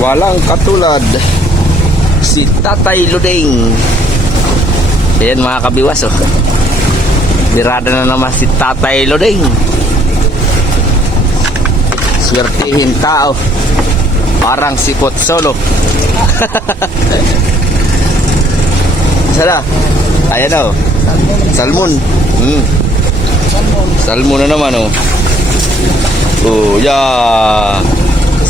Walang katulad si Tatay Luding. Ayan mga kabiwas oh. Birada na naman si Tatay Luding. Swertihin tao. Parang si Pot Solo. Sana? Ayan oh. Salmon. Hmm. Salmon na naman oh. Oh, yeah.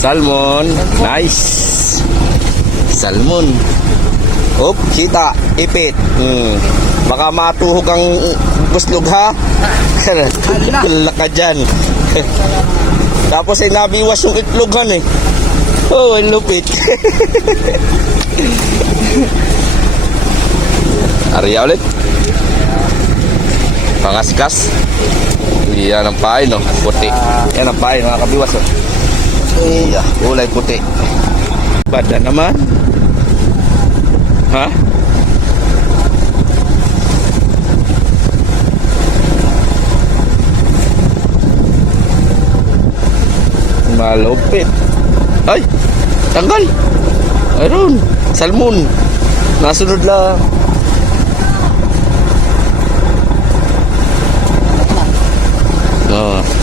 Salmon. Nice. Salmon. Op, kita. Ipit. Hmm. Baka matuhog ang guslog ha. Hala ka dyan. Tapos ay nabiwas yung itlogan eh. Oh, ang lupit. Ariya ulit. Pangaskas. Yan ang pain, no? Puti. Yan ang pain, mga kabiwas, oh. Iya, kulay puti. Bada naman. Ha? Malupit. Ay! Tanggal! Ayun! Salmon! Nasunod lang. Oo.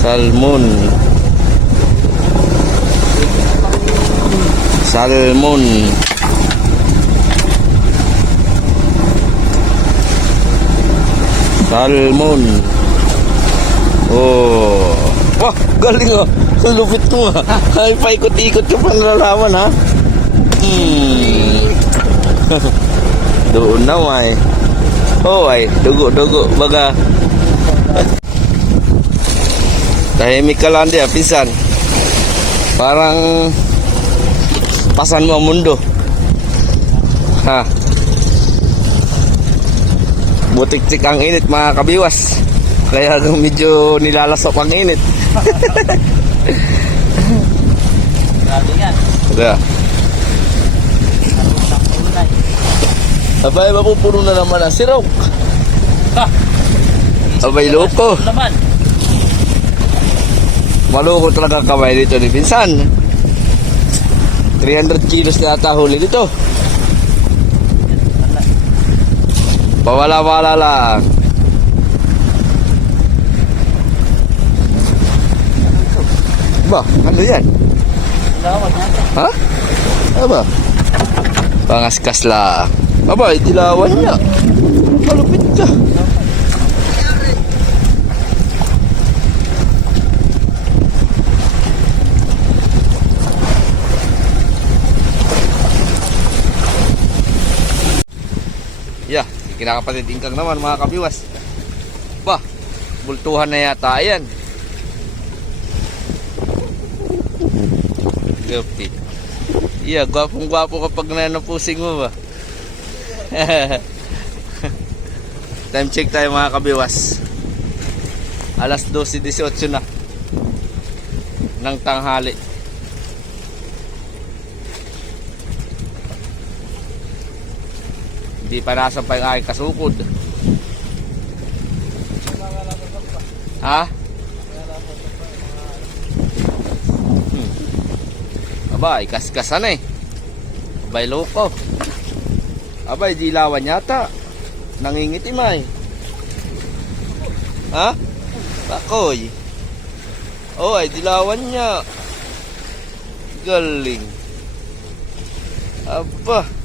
Salmon. Salmon. Salmon. Oh. Wah, galing ah. Ang lupit mo ah. Ay, paikot-ikot ka pa nalalaman ha. Hmm. Doon na may. Oh ay, dugo-dugo baga. Tahimik ka lang dia, pinsan. Parang pasan mo ang mundo. Ha. Butik-tik ang init mga kabiwas. Kaya medyo nilalasok ang init. Grabe yan. Kaya. Abay, mapupuno na naman ang sirok. Ha! Abay, loko. Naman. Maloko talaga ang kamay dito ni Pinsan. 300 kilos na ata huli dito. Pawala-wala lang. Ba, ano yan? Lawag natin. Ha? Ano ba? Pangaskas lang. Aba, itilawan niya. Malupit ka. Yeah, kinakapatid ingkang naman mga kabiwas. Ba, bultuhan na yata yan. Gupit. Iya, gwapong gwapo kapag nanapusing mo ba? Time check tayo mga kabiwas. Alas 12.18 na. Ng tanghali. Hindi pa nasa pa yung aking kasukod. Ha? Hmm. Aba, ikaskasan eh. Abay, loko. Abay, dilawan yata. Nangingitim ay. Ha? Bakoy. Oh, ay dilawan niya. Galing. Aba.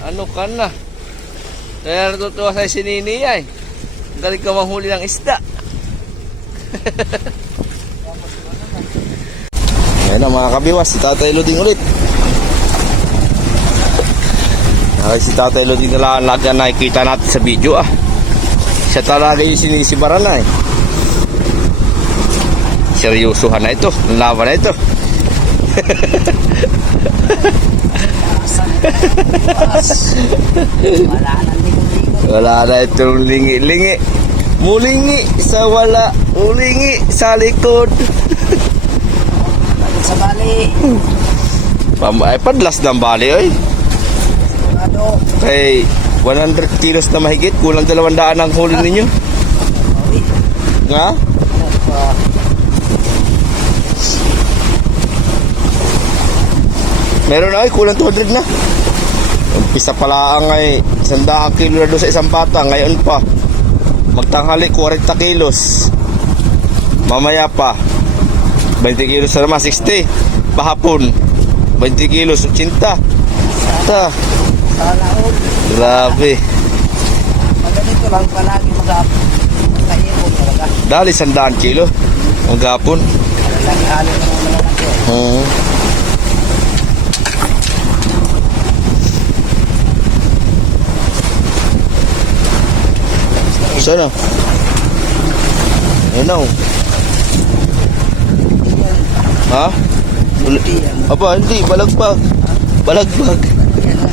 Ano ka na? Kaya natutuwa sa si Nini ay. Galing ka manghuli ng isda. Ayan na mga kabiwas, si Tatay Luding ulit. Ay, si Tatay Luding na lagi na nakikita natin sa video ah. Siya talaga yung sinisibaran na eh. Seryosohan na ito. Laban na ito. Wala na itong lingi-lingi. Mulingi sa wala. Mulingi sa likod. Balik sa bali. Pam ay padlas ng bali ay. Sigurado. Kay 100 kilos na mahigit. Kulang 200 ang huli ninyo. Nga? Meron ay, kulang 200 na. Umpisa pala ang ay, isandaan kilo na doon sa isang bata. Ngayon pa, magtanghali 40 kilos. Mamaya pa, 20 kilos na naman, 60. Pahapon, 20 kilos, 80. Ta, grabe. Maganito lang palagi mag-ahipon talaga. Dali sandaan kilo. Mga malalaki. Hmm. Sana? Na. oh. Ha? Aba, hindi. Balagbag. Balagbag.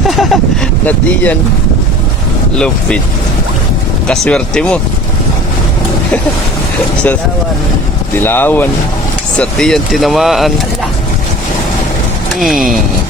Natiyan. Lupit. Kaswerte mo. Sa Lawan. dilawan. Sa tiyan tinamaan. Hmm.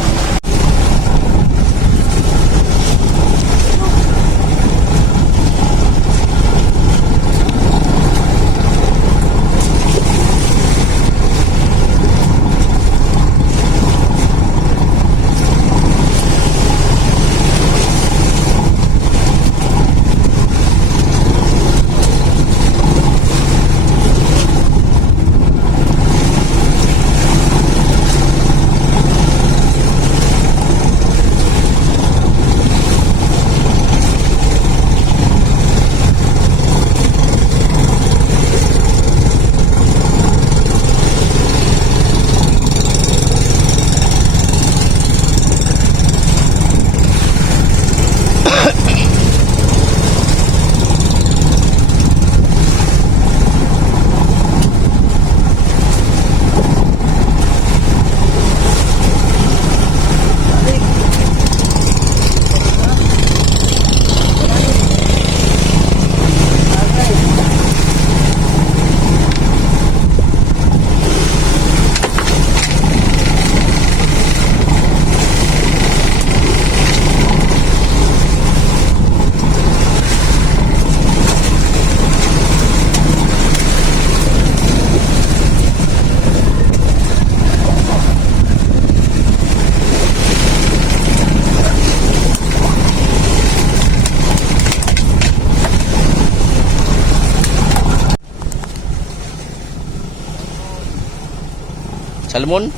Salmon?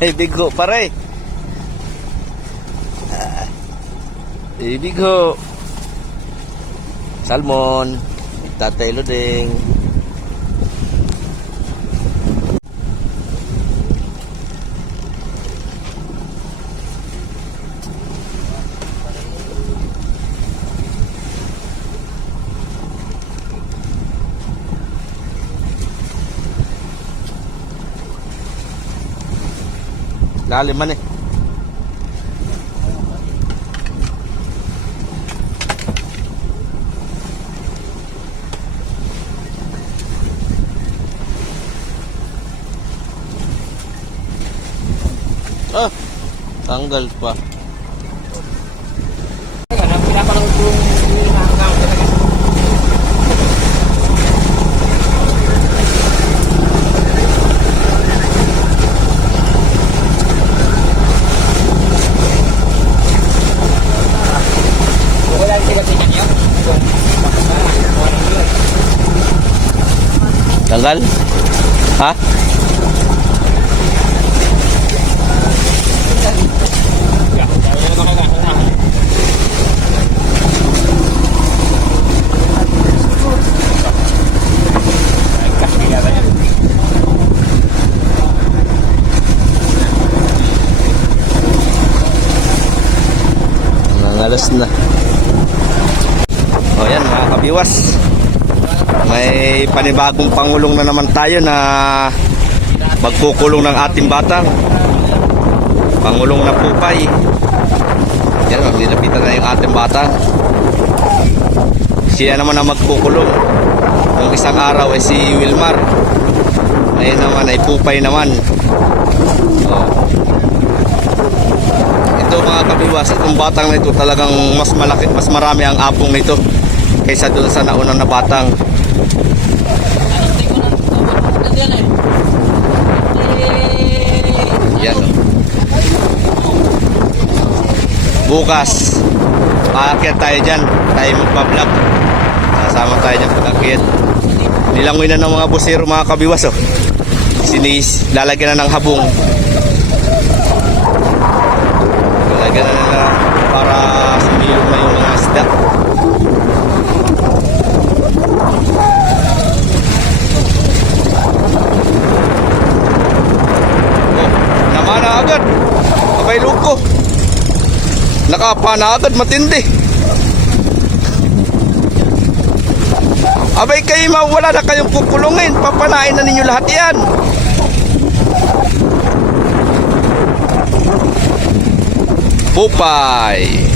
Hey, bigo pare. Ah. Eh, bigo. Salmon. Tatay Luding. Lalim man eh. Ah, tanggal pa. Pinapanood ko yung hinahangang talaga. Wala yung tiga-tiga niyo? Tanggal? Ha? Nangalas na. O yan mga kabiwas. May panibagong pangulong na naman tayo na magkukulong ng ating bata. Pangulong na pupay. Yan, maglilapitan na yung ating bata. Siya naman ang magkukulong. Yung isang araw ay si Wilmar. Ngayon naman ay pupay naman. O. Ito kabiwas, itong batang na ito talagang mas malaki, mas marami ang apong nito kaysa doon sa naunang na batang. Nandiyan eh. Yan. oh. Bukas, aakyat tayo dyan. Tayo magpa-vlog. Sasama tayo dyan pag-akyat. Nilangoy na ng mga busero mga kabiwas. Oh. Sinis, lalagyan na ng habong. Lalagyan na nila para sumilong na yung mga isda. Oh, namana agad. Abay luko. Nakapana agad matindi. Abay kayo mawala na kayong kukulungin. Papanain na ninyo lahat yan. Pupay.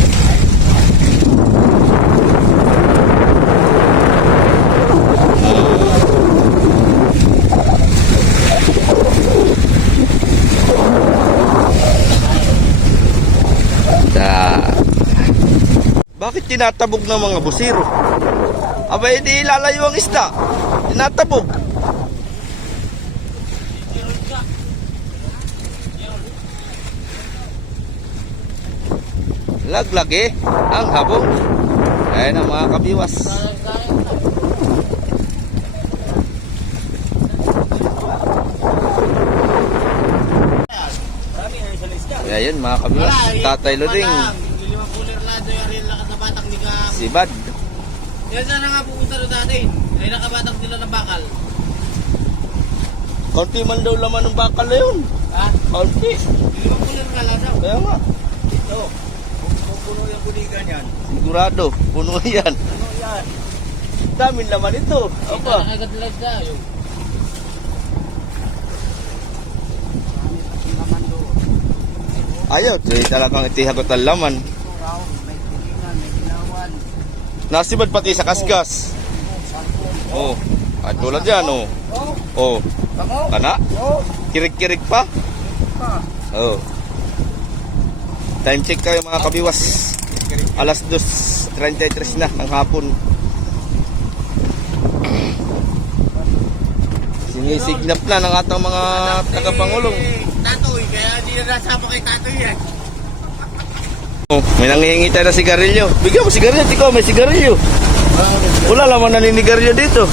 Tinatabog ng mga busiro? Abay, di ilalayo ang isda. Tinatabog. Laglag eh, ang habong. Ayan ang mga kabiwas. Ayan mga kabiwas, tatay Loding, Lima puler lang doon yung rin lakas na batang di ka. si Bad. Yan sana nga pupunta doon dati. Ay nakabatang sila ng bakal. Konti man daw laman ng bakal na yun. Ha? Konti. Lima puler nga lang daw. Kaya nga, Ito. Kung puno yung buligan yan. sigurado, puno yan. Ano yan? Daming laman ito. Apa? agad nila tayo. Ayaw, talagang itihagot ang laman. May tulingan, may ginawan. Nasibad pati sa kasgas. Oh, at tulad yan, oh. Oh, kana? Kirik-kirik pa? Oh. Time check kayo mga kabiwas. Alas 2.33 na ng hapon. Sinisignap na ng atang mga tagapangulong. Tatoy, kaya na nasama kay Tatoy yan. Oh, may nangihingi tayo ng sigarilyo. Bigyan mo sigarilyo, tiko, may sigarilyo. Wala laman naninigarilyo dito.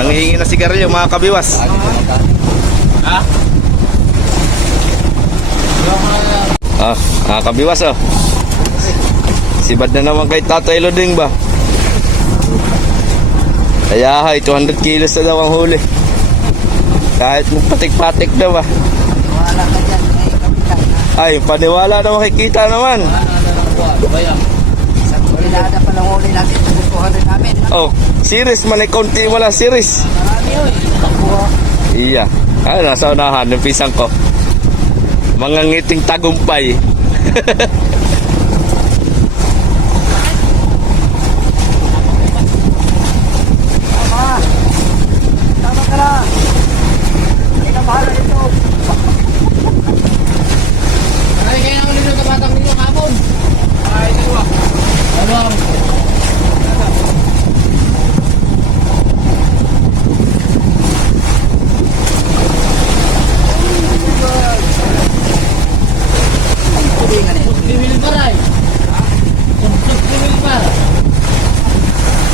Nangihingi na sigarilyo, mga kabiwas. Ha? Ah, mga kabiwas, oh. Sibad na naman kay Tatay Loding ba? Kaya hay, 200 kilos na daw ang huli. Kahit patik-patik daw ba? Wala ka dyan, na. Ay, paniwala na makikita naman. Kulinada pa lang huli natin, nagustuhan rin namin. Oh, series man ay konti wala series. Marami yun. Nakuha. Iya. Ay, nasa unahan ng pisang ko. Mga ngiting tagumpay. Tama. Tama ka na. Hindi ka bahala dito. Ay, kaya naman dito sa batang ninyo kapon. Ay, dalawa. Dalawa. Bimil baray. Suntok bimil bar.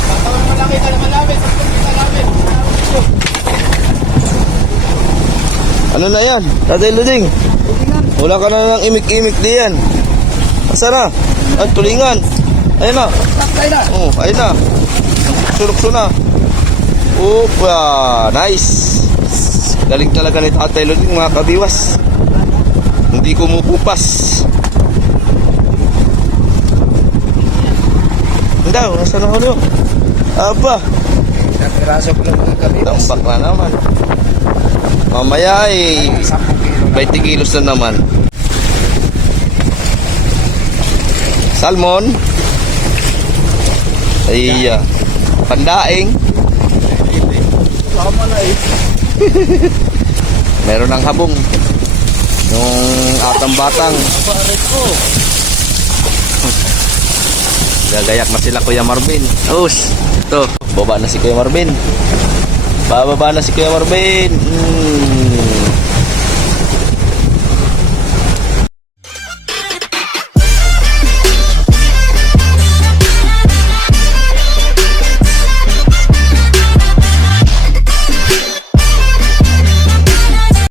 Patawang malaki ka na malami. Suntok ka malami. Ano na yan? Tatay Luding. Wala ka na ng imik-imik diyan. Asa na? Ay, tulingan. Ayun na. Taktay na. Oh, ayun na. Sulok na. Opa, nice. Galing talaga ni Tatay Luding mga kabiwas. Hindi kumukupas. Hindi, nasa na ano? Aba, Piraso ko lang mga kami. tambak na naman. Mamaya ay 10 kilo. 20 kilos na naman. Salmon. Ay, ah, pandaing. Sama na eh. Meron ng habong. Yung atang batang. Pare ko. Gagayak na sila Kuya Marvin. Us, ito. Baba na si Kuya Marvin. Bababa na si Kuya Marvin. Hmm.